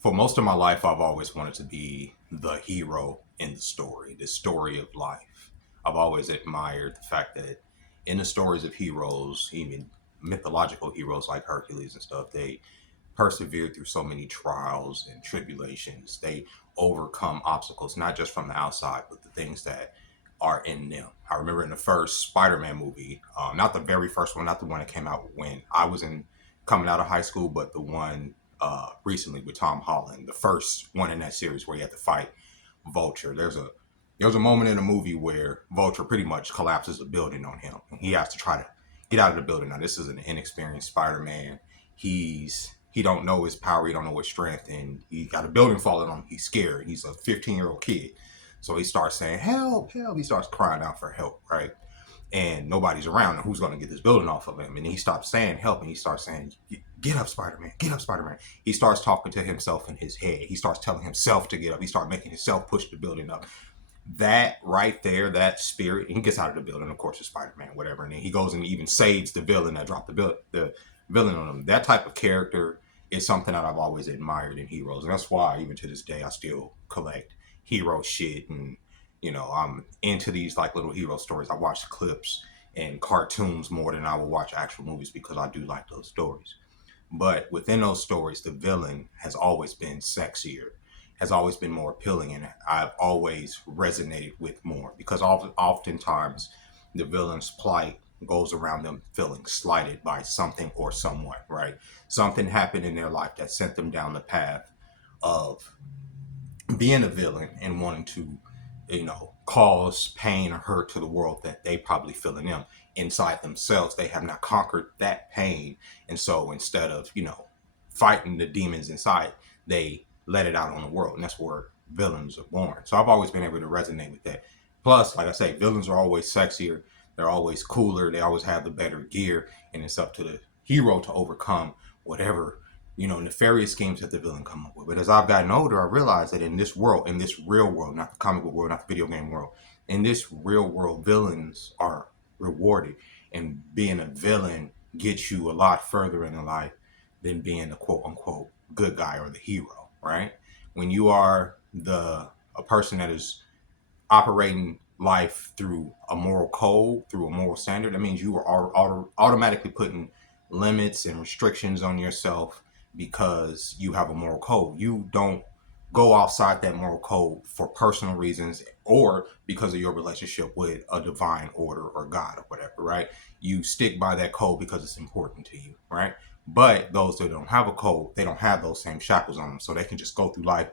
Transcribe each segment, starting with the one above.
For most of my life, I've always wanted to be the hero in the story of life. I've always admired the fact that in the stories of heroes, even mythological heroes like Hercules and stuff, they persevered through so many trials and tribulations. They overcome obstacles, not just from the outside, but the things that are in them. I remember in the first Spider-Man movie, not the very first one, not the one that came out when I was in coming out of high school, but the one recently with Tom Holland, the first one in that series where he had to fight Vulture. There's a moment in the movie where Vulture pretty much collapses a building on him. He has to try to get out of the building. Now this is an inexperienced Spider-Man. He don't know his power, he don't know his strength, and he got a building falling on him. He's scared. He's a 15-year-old kid. So he starts saying, help, help. He starts crying out for help, right? And nobody's around. And who's going to get this building off of him? And he stops saying help, and he starts saying, get up, Spider-Man, get up, Spider-Man. He starts talking to himself in his head. He starts telling himself to get up. He starts making himself push the building up. That right there, that spirit, and he gets out of the building, of course, it's Spider-Man, whatever. And then he goes and even saves the villain that dropped the villain on him. That type of character is something that I've always admired in heroes. And that's why, even to this day, I still collect hero shit. And, I'm into these like little hero stories. I watch clips and cartoons more than I will watch actual movies because I do like those stories. But within those stories, the villain has always been sexier, has always been more appealing, and I've always resonated with more because oftentimes the villain's plight goes around them feeling slighted by something or someone, right? Something happened in their life that sent them down the path of being a villain and wanting to, cause pain or hurt to the world that they probably feel in them inside themselves. They have not conquered that pain. And so instead of, fighting the demons inside, they let it out on the world. And that's where villains are born. So I've always been able to resonate with that. Plus, like I say, villains are always sexier. They're always cooler. They always have the better gear. And it's up to the hero to overcome whatever nefarious schemes that the villain come up with. But as I've gotten older, I realized that in this world, in this real world, not the comic book world, not the video game world, in this real world, villains are rewarded. And being a villain gets you a lot further in life than being a quote unquote good guy or the hero, right? When you are a person that is operating life through a moral code, through a moral standard, that means you are automatically putting limits and restrictions on yourself because you have a moral code. You don't go outside that moral code for personal reasons or because of your relationship with a divine order or God or whatever, right? You stick by that code because it's important to you, right? But those that don't have a code, they don't have those same shackles on them. So they can just go through life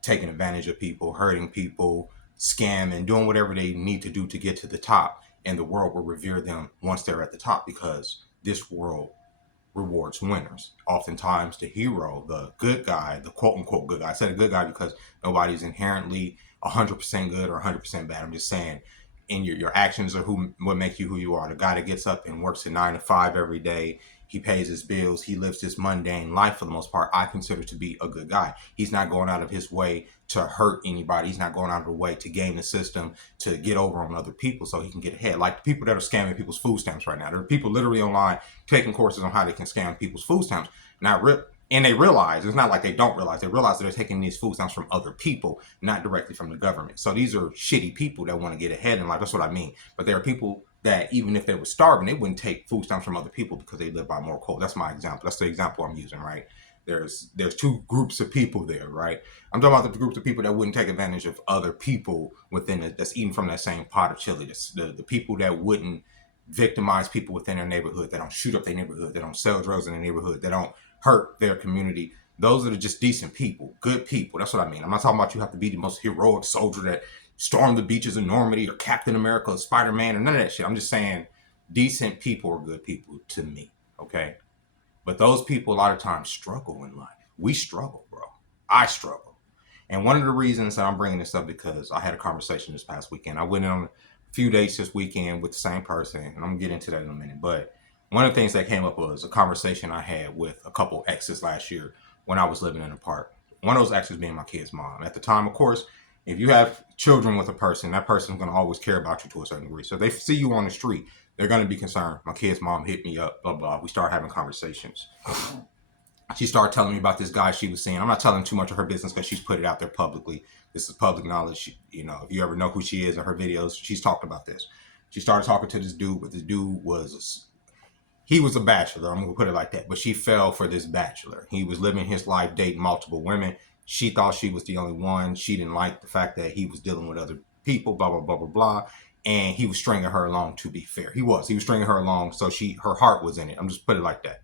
taking advantage of people, hurting people, scamming, doing whatever they need to do to get to the top. And the world will revere them once they're at the top because this world rewards winners. Oftentimes, the hero, the good guy, the quote unquote good guy. I said a good guy because nobody's inherently 100% good or 100% bad. I'm just saying, in your actions are what make you who you are. The guy that gets up and works at 9 to 5 every day, he pays his bills, he lives this mundane life for the most part, I consider to be a good guy. He's not going out of his way to hurt anybody. He's not going out of the way to game the system, to get over on other people so he can get ahead. Like the people that are scamming people's food stamps right now. There are people literally online taking courses on how they can scam people's food stamps. And they realize, it's not like they don't realize, they realize that they're taking these food stamps from other people, not directly from the government. So these are shitty people that want to get ahead in life. That's what I mean. But there are people that even if they were starving, they wouldn't take food stamps from other people because they live by moral code. That's my example. That's the example I'm using, right? There's two groups of people there, right? I'm talking about the groups of people that wouldn't take advantage of other people within it, that's eating from that same pot of chili. That's the people that wouldn't victimize people within their neighborhood, that don't shoot up their neighborhood, that don't sell drugs in their neighborhood, that don't hurt their community. Those are just decent people, good people. That's what I mean. I'm not talking about you have to be the most heroic soldier that stormed the beaches of Normandy or Captain America or Spider-Man or none of that shit. I'm just saying decent people are good people to me, okay? But those people a lot of times struggle in life. We struggle, bro. I struggle. And one of the reasons that I'm bringing this up because I had a conversation this past weekend. I went on a few dates this weekend with the same person, and I'm going to get into that in a minute. But one of the things that came up was a conversation I had with a couple exes last year when I was living in a park. One of those exes being my kid's mom. At the time, of course, if you have children with a person, that person's going to always care about you to a certain degree. So if they see you on the street, they're going to be concerned. My kid's mom hit me up, blah, blah. We start having conversations. she started telling me about this guy she was seeing. I'm not telling too much of her business because she's put it out there publicly. This is public knowledge. You know, if you ever know who she is in her videos, she's talked about this. She started talking to this dude, but this dude he was a bachelor. I'm gonna put it like that. But she fell for this bachelor. He was living his life, dating multiple women. She thought she was the only one. She didn't like the fact that he was dealing with other people. Blah blah blah blah blah. And he was stringing her along. To be fair, he was stringing her along. So her heart was in it. I'm just put it like that.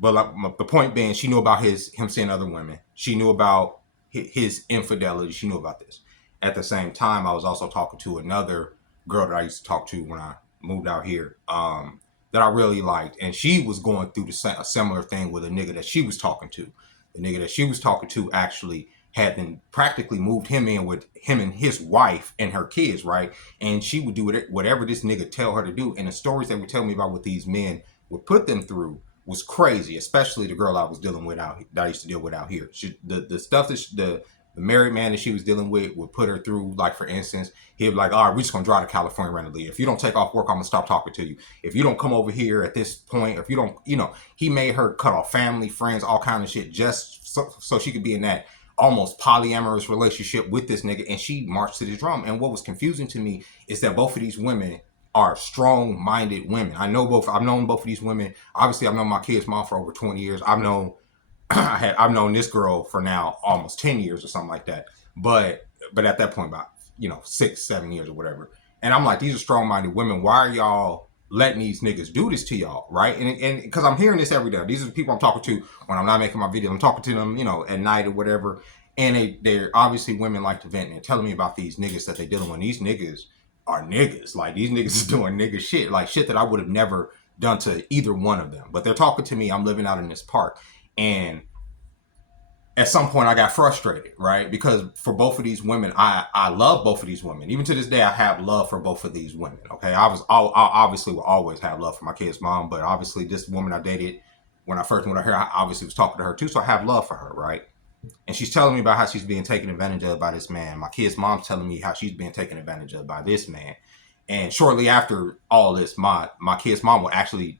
But like, the point being, she knew about him seeing other women. She knew about his infidelity. She knew about this. At the same time, I was also talking to another girl that I used to talk to when I moved out here, that I really liked, and she was going through a similar thing with a nigga that she was talking to. The nigga that she was talking to actually had been practically moved him in with him and his wife and her kids, right? And she would do whatever this nigga tell her to do. And the stories they would tell me about what these men would put them through was crazy, especially the girl I was dealing with that I used to deal with out here. The stuff that the married man that she was dealing with would put her through. Like, for instance, he'd be like, all right, we're just gonna drive to California randomly. If you don't take off work, I'm gonna stop talking to you. If you don't come over here at this point, if you don't, he made her cut off family, friends, all kind of shit, just so she could be in that almost polyamorous relationship with this nigga. And she marched to the drum. And what was confusing to me is that both of these women are strong-minded women. I've known both of these women. Obviously, I've known my kid's mom for over 20 years. I've known this girl for now almost 10 years or something like that. But at that point, about 6-7 years or whatever. And I'm like, these are strong-minded women. Why are y'all letting these niggas do this to y'all, right? And because I'm hearing this every day. These are the people I'm talking to when I'm not making my video. I'm talking to them, at night or whatever. And they're obviously women like to vent, and they're telling me about these niggas that they're dealing with. These niggas are niggas. Like, these niggas is doing nigga shit, like shit that I would have never done to either one of them. But they're talking to me. I'm living out in this park. And at some point I got frustrated, right? Because for both of these women, I love both of these women. Even to this day, I have love for both of these women, okay? I obviously will always have love for my kid's mom, but obviously this woman I dated when I first went out here, I obviously was talking to her too, so I have love for her, right? And she's telling me about how she's being taken advantage of by this man. My kid's mom's telling me how she's being taken advantage of by this man. And shortly after all this, my kid's mom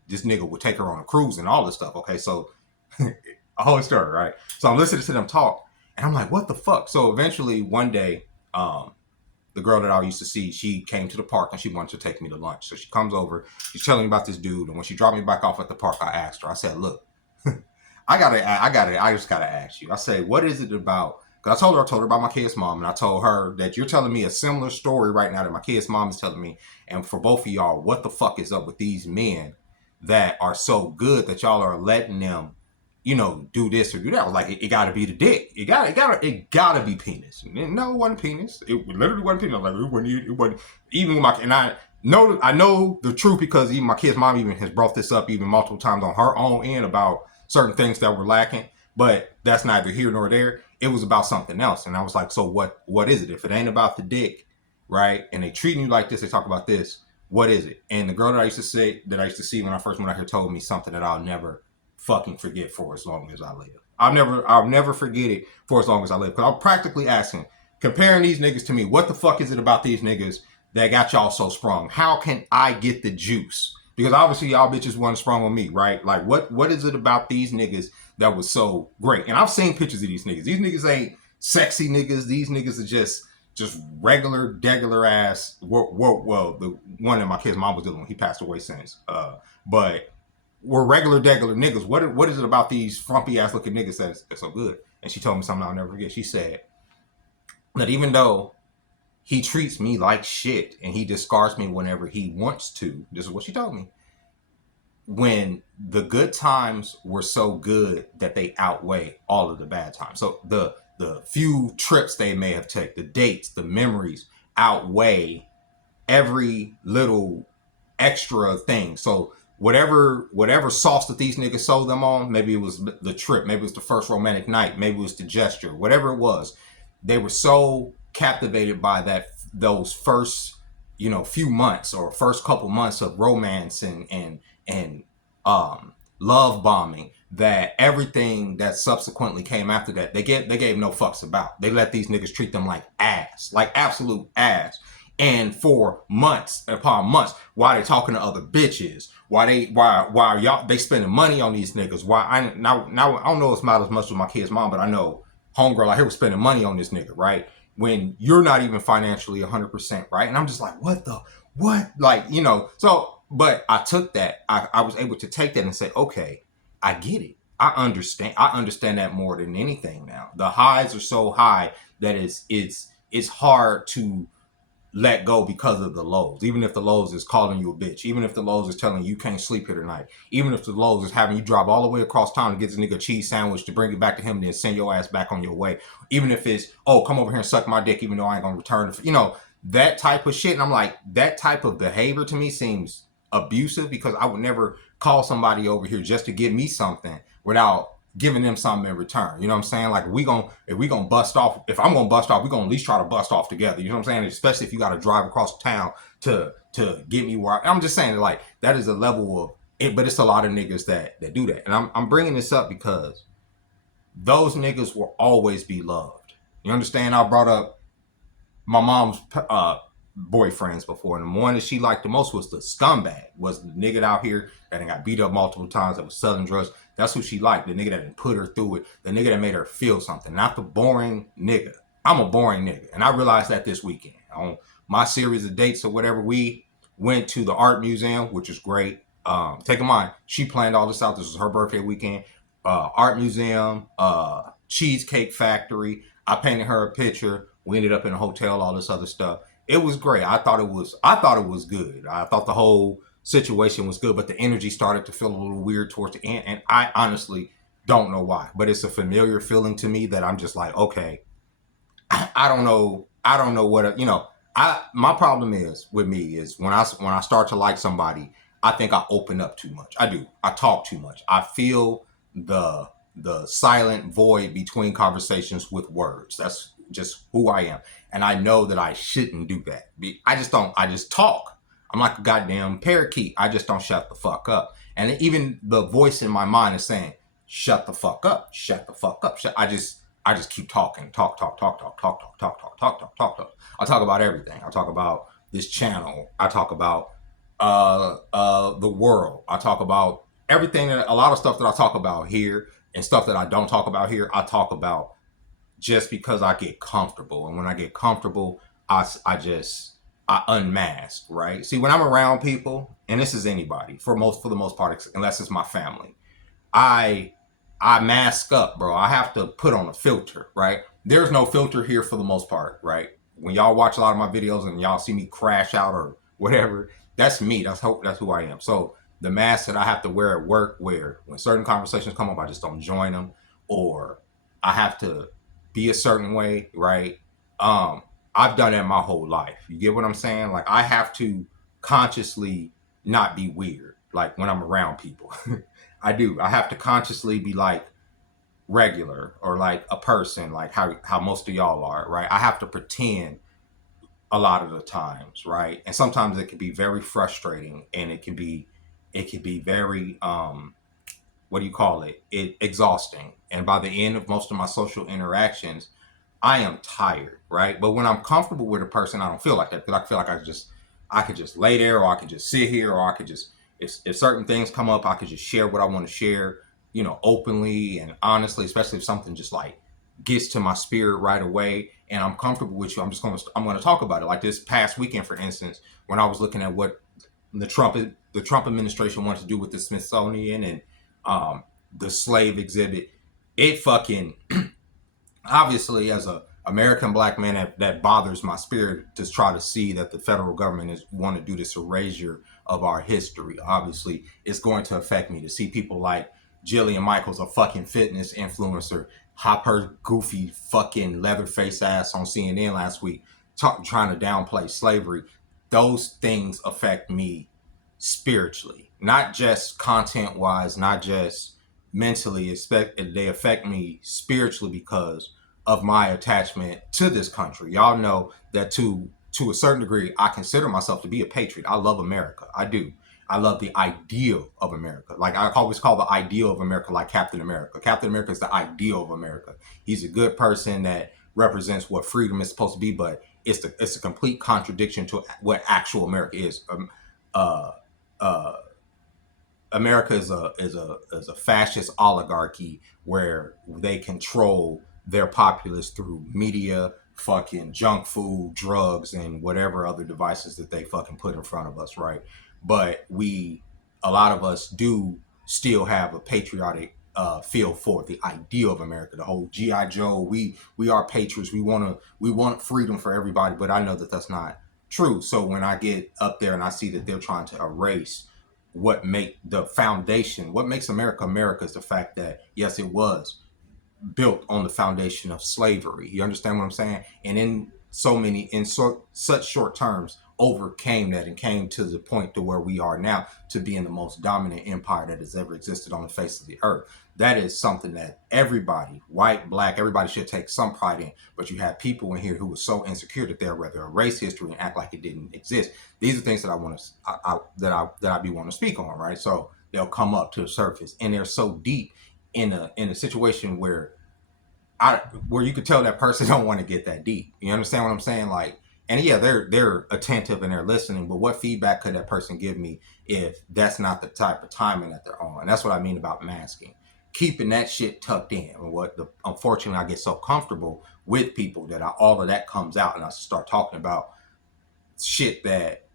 this nigga would take her on a cruise and all this stuff, okay? So a whole story, right? So I'm listening to them talk, and I'm like, what the fuck? So eventually, one day, the girl that I used to see, she came to the park, and she wanted to take me to lunch. So she comes over, she's telling me about this dude, and when she dropped me back off at the park, I asked her, I said, look, I just gotta ask you. I say, what is it about? Because I told her about my kid's mom, and I told her that you're telling me a similar story right now that my kid's mom is telling me. And for both of y'all, what the fuck is up with these men that are so good that y'all are letting them, do this or do that? I was like, it gotta be the dick. It gotta be penis. No, it wasn't penis. It literally wasn't penis. Like, it wasn't even with and I know the truth because even my kid's mom even has brought this up even multiple times on her own end about certain things that were lacking, but that's neither here nor there. It was about something else. And I was like, so what is it? If it ain't about the dick, right? And they treating you like this, they talk about this, what is it? And the girl that I used to see when I first went out here told me something that I'll never fucking forget for as long as I live. I'll never forget it for as long as I live. Because I'm practically asking, comparing these niggas to me, what the fuck is it about these niggas that got y'all so sprung? How can I get the juice? Because obviously y'all bitches wasn't sprung on me, right? Like, what is it about these niggas that was so great? And I've seen pictures of these niggas. These niggas ain't sexy niggas. These niggas are just regular, degular ass. Well, the one that my kid's mom was dealing with, he passed away since. But we're regular, degular niggas. What is it about these frumpy ass looking niggas that's so good? And she told me something I'll never forget. She said that even though he treats me like shit and he discards me whenever he wants to, this is what she told me, when the good times were so good that they outweigh all of the bad times. So the few trips they may have taken, the dates, the memories outweigh every little extra thing. So whatever sauce that these niggas sold them on, maybe it was the trip, maybe it was the first romantic night, maybe it was the gesture, whatever it was, they were so captivated by those first few months or first couple months of romance and love bombing, that everything that subsequently came after that, they gave no fucks about. They let these niggas treat them like ass, like absolute ass. And for months upon months, while they're talking to other bitches, why y'all they spending money on these niggas? Why now I don't know it's not as much with my kid's mom, but I know homegirl out here was spending money on this nigga, right? When you're not even financially 100%, right? And I'm just like, what? Like, you know, so but I took that. I was able to take that and say, okay, I get it. I understand that more than anything now. The highs are so high that it's hard to let go because of the lows. Even if the lows is calling you a bitch, even if the lows is telling you can't sleep here tonight, even if the lows is having you drive all the way across town to get this nigga a cheese sandwich to bring it back to him and then send your ass back on your way. Even if it's, oh, come over here and suck my dick, even though I ain't gonna return it. You know, that type of shit. And I'm like, that type of behavior to me seems abusive because I would never call somebody over here just to give me something without giving them something in return. You know what I'm saying? Like if we gonna bust off, if I'm gonna bust off, we're gonna at least try to bust off together. You know what I'm saying? Especially if you gotta drive across town to get me where I'm just saying like that is a level of it, but it's a lot of niggas that do that. And I'm bringing this up because those niggas will always be loved. You understand? I brought up my mom's boyfriends before, and the one that she liked the most was the scumbag, was the nigga out here that got beat up multiple times, that was selling drugs. That's who she liked, the nigga that put her through it, the nigga that made her feel something, not the boring nigga. I'm a boring nigga, and I realized that this weekend on my series of dates or whatever. We went to the art museum, which is great. Take in mind, she planned all this out. This was her birthday weekend. Art museum, cheesecake factory. I painted her a picture. We ended up in a hotel, all this other stuff. It was great. I thought it was good. I thought the whole situation was good, but the energy started to feel a little weird towards the end, and I honestly don't know why. But it's a familiar feeling to me that I'm just like, okay, I don't know. I don't know what, you know, my problem is with me is when I start to like somebody, I think I open up too much. I do. I talk too much. I feel the silent void between conversations with words. That's just who I am. And I know that I shouldn't do that. I just don't. I just talk. I'm like a goddamn parakeet. I just don't shut the fuck up. And even the voice in my mind is saying, shut the fuck up. Shut the fuck up. I just keep talking. Talk. I talk about everything. I talk about this channel. I talk about the world. I talk about everything, a lot of stuff that I talk about here and stuff that I don't talk about here, I talk about just because I get comfortable. And when I get comfortable, I unmask, right? See, when I'm around people, and this is anybody for the most part, unless it's my family, I mask up, bro. I have to put on a filter, right? There's no filter here for the most part, right? When y'all watch a lot of my videos and y'all see me crash out or whatever, that's me. That's who I am. So the mask that I have to wear at work, where when certain conversations come up, I just don't join them, or I have to be a certain way, right? I've done that my whole life. You get what I'm saying? Like I have to consciously not be weird, like when I'm around people. I do. I have to consciously be like regular or like a person, like how most of y'all are, right? I have to pretend a lot of the times, right? And sometimes it can be very frustrating, and it can be very what do you call it exhausting. And by the end of most of my social interactions, I am tired, right? But when I'm comfortable with a person, I don't feel like that, because I feel like I could just lay there, or I could just sit here, or I could just, if certain things come up, I could just share what I want to share, you know, openly and honestly, especially if something just like gets to my spirit right away and I'm comfortable with you. I'm going to talk about it. Like this past weekend, for instance, when I was looking at what the Trump administration wanted to do with the Smithsonian and the slave exhibit, it fucking obviously, as a American black man, that bothers my spirit to try to see that the federal government is want to do this erasure of our history. Obviously, it's going to affect me to see people like Jillian Michaels, a fucking fitness influencer, hop her goofy fucking leatherface ass on CNN last week, trying to downplay slavery. Those things affect me spiritually, not just content wise, not just mentally. They affect me spiritually because of my attachment to this country. Y'all know that to a certain degree, I consider myself to be a patriot. I love America. I do. I love the ideal of America. Like I always call the ideal of America like Captain America. Captain America is the ideal of America. He's a good person that represents what freedom is supposed to be, but it's a complete contradiction to what actual America is. Uh, uh, America is a fascist oligarchy where they control their populace through media, fucking junk food, drugs, and whatever other devices that they fucking put in front of us, right? But a lot of us do still have a patriotic feel for the ideal of America, the whole GI Joe. We are patriots. We want freedom for everybody, but I know that that's not true. So when I get up there and I see that they're trying to erase what make the foundation, what makes America America, is the fact that yes, it was built on the foundation of slavery. You understand what I'm saying? And such short terms overcame that and came to the point to where we are now, to being the most dominant empire that has ever existed on the face of the earth. That is something that everybody, white, black, everybody should take some pride in. But you have people in here who are so insecure that they'll rather erase history and act like it didn't exist. These are things that I want to, that I be wanting to speak on, right? So they'll come up to the surface, and they're so deep in a situation where you could tell that person don't want to get that deep. You understand what I'm saying? Like, and yeah, they're attentive and they're listening, but what feedback could that person give me if that's not the type of timing that they're on? And that's what I mean about masking. Keeping that shit tucked in. And unfortunately, I get so comfortable with people that all of that comes out, and I start talking about shit that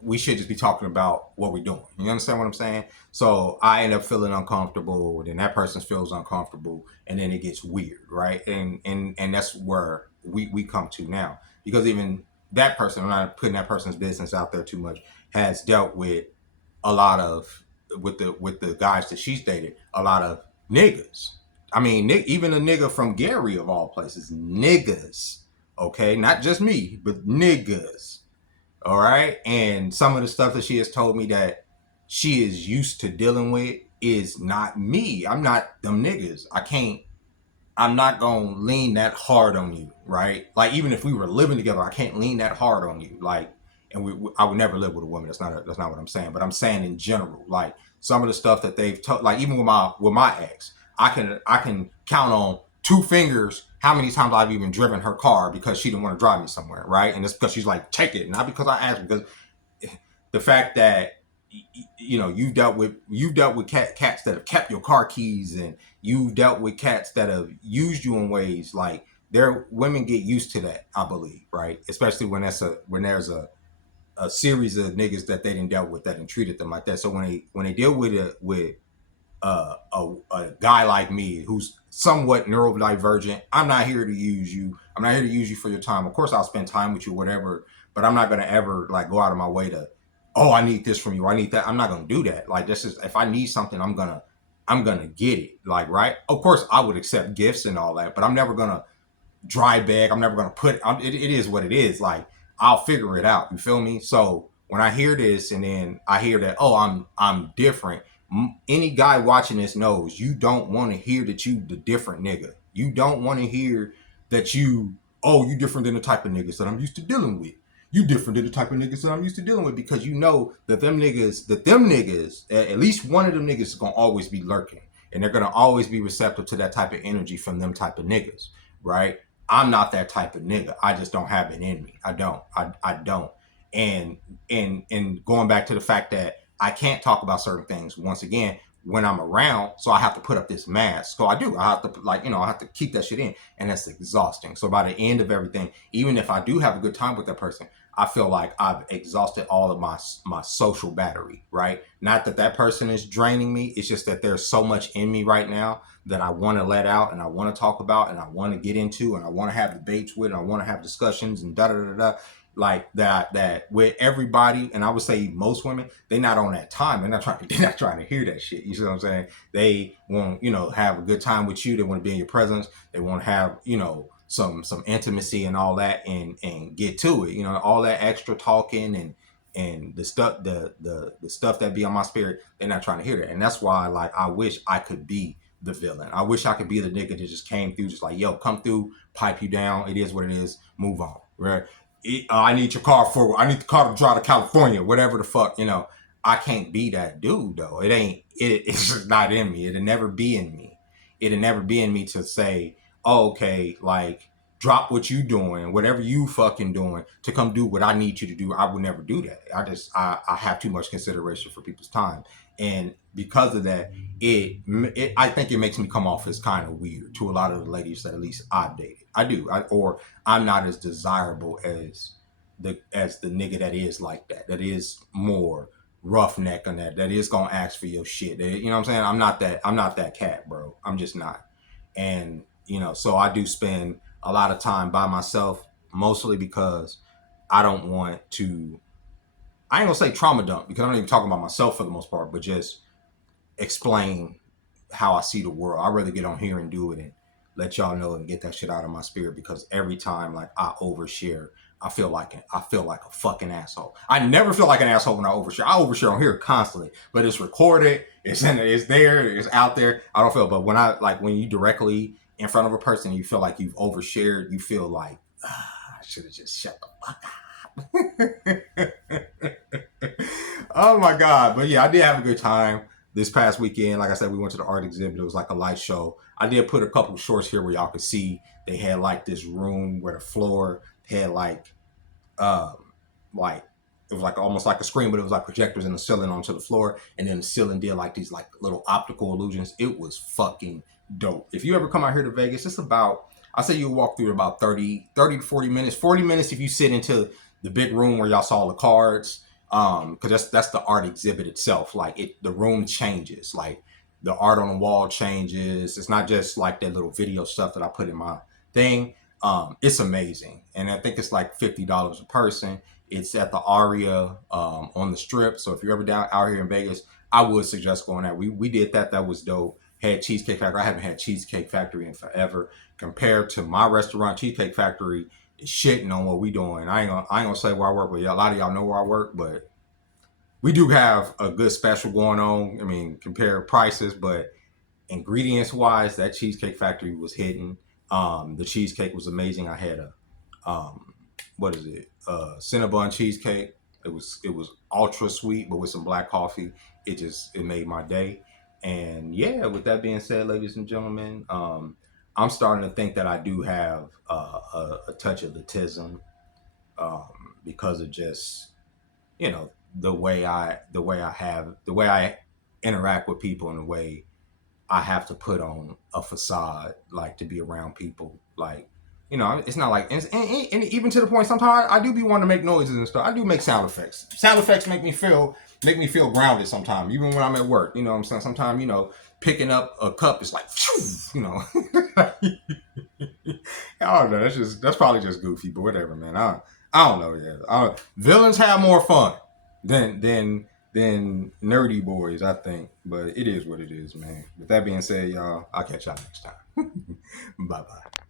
we should just be talking about what we're doing. You understand what I'm saying? So I end up feeling uncomfortable, then that person feels uncomfortable, and then it gets weird, right? And that's where we come to now. Because even that person, I'm not putting that person's business out there too much, has dealt with a lot of with the guys that she's dated, a lot of niggas. I mean, even a nigga from Gary of all places, niggas. Okay, not just me, but niggas. All right. And some of the stuff that she has told me that she is used to dealing with is not me. I'm not them niggas. I'm not going to lean that hard on you. Right. Like, even if we were living together, I can't lean that hard on you. Like, and I would never live with a woman. That's not what I'm saying. But I'm saying in general, like some of the stuff that they've told, like even with my ex, I can count on two fingers how many times I've even driven her car because she didn't want to drive me somewhere, right? And it's because she's like, take it, not because I asked. Because the fact that you've dealt with cats that have kept your car keys, and you've dealt with cats that have used you in ways like women get used to that, I believe, right? Especially when there's a series of niggas that they didn't dealt with that and treated them like that. So when they deal with a guy like me who's somewhat neurodivergent, I'm not here to use you. I'm not here to use you for your time. Of course, I'll spend time with you, whatever, but I'm not going to ever like go out of my way to, oh, I need this from you, I need that. I'm not going to do that. Like, this is, if I need something, I'm gonna get it. Like, right? Of course, I would accept gifts and all that, but I'm never gonna dry bag. I'm never gonna it is what it is. Like, I'll figure it out. You feel me? So when I hear this, and then I hear that, oh, I'm different. Any guy watching this knows you don't want to hear that you the different nigga. You don't want to hear that you different than the type of niggas that I'm used to dealing with. You different than the type of niggas that I'm used to dealing with, because you know that them niggas, at least one of them niggas is gonna always be lurking, and they're gonna always be receptive to that type of energy from them type of niggas, right? I'm not that type of nigga. I just don't have it in me. I don't. I don't. And going back to the fact that I can't talk about certain things once again when I'm around, so I have to put up this mask. So I do. I have to I have to keep that shit in, and that's exhausting. So by the end of everything, even if I do have a good time with that person, I feel like I've exhausted all of my social battery, right? Not that that person is draining me. It's just that there's so much in me right now that I want to let out, and I want to talk about, and I want to get into, and I want to have debates with, and I want to have discussions and da da da da. Like that with everybody, and I would say most women, they're not on that time. They're not trying to hear that shit. You see what I'm saying? They want, have a good time with you. They want to be in your presence. They want to have, some intimacy and all that, and get to it. All that extra talking and the stuff the stuff that be on my spirit, they're not trying to hear that. And that's why, like, I wish I could be the villain. I wish I could be the nigga that just came through, just like, yo, come through, pipe you down. It is what it is. Move on, right? I need your car I need the car to drive to California, whatever the fuck, I can't be that dude though. It's just not in me. It'll never be in me. It'll never be in me to say, oh, okay, like, drop what you doing, whatever you fucking doing, to come do what I need you to do. I would never do that. I have too much consideration for people's time. And because of that, I think it makes me come off as kind of weird to a lot of the ladies that at least I've dated. I do, or I'm not as desirable as the nigga that is like that. That is more roughneck on that. That is gonna ask for your shit. You know what I'm saying? I'm not that. I'm not that cat, bro. I'm just not. And so I do spend a lot of time by myself, mostly because I don't want to. I ain't gonna say trauma dump because I'm not even talking about myself for the most part, but just explain how I see the world. I'd rather get on here and do it and let y'all know and get that shit out of my spirit, because every time like I overshare, I feel like a fucking asshole. I never feel like an asshole when I overshare. I overshare on here constantly, but it's recorded, it's there, it's out there. I don't feel, but when you directly in front of a person, you feel like you've overshared, you feel like I should have just shut the fuck up. Oh my god. But yeah, I did have a good time this past weekend. Like I said, we went to the art exhibit. It was like a light show. I did put a couple shorts here where y'all could see. They had like this room where the floor had um like it was like almost like a screen, but it was like projectors in the ceiling onto the floor, and then the ceiling did like these like little optical illusions. It was fucking dope. If you ever come out here to Vegas, it's about, I say you walk through about 30 to 40 minutes. 40 minutes if you sit into the big room where y'all saw the cards. Because that's the art exhibit itself. Like the room changes. Like the art on the wall changes. It's not just like that little video stuff that I put in my thing. It's amazing, and I think it's like $50 a person. It's at the Aria on the Strip. So if you're ever down out here in Vegas, I would suggest going there. We did that. That was dope. Had Cheesecake Factory. I haven't had Cheesecake Factory in forever. Compared to my restaurant, Cheesecake Factory is shitting on what we doing. I ain't gonna say where I work, but a lot of y'all know where I work. But we do have a good special going on. I mean, compare prices, but ingredients wise, that Cheesecake Factory was hitting. The cheesecake was amazing. I had a what is it? Cinnabon cheesecake. It was ultra sweet, but with some black coffee, it made my day. And yeah, with that being said, ladies and gentlemen, I'm starting to think that I do have a touch of autism, because of just the way I interact with people, and the way I have to put on a facade, like to be around people. Like, it's not like, and even to the point, sometimes I do be wanting to make noises and stuff. I do make sound effects. Sound effects make me feel grounded sometimes, even when I'm at work. You know what I'm saying? Sometimes, picking up a cup is like, I don't know. That's probably just goofy, but whatever, man. I don't know. Yeah, villains have more fun than nerdy boys, I think. But it is what it is, man. With that being said, y'all, I'll catch y'all next time. Bye bye.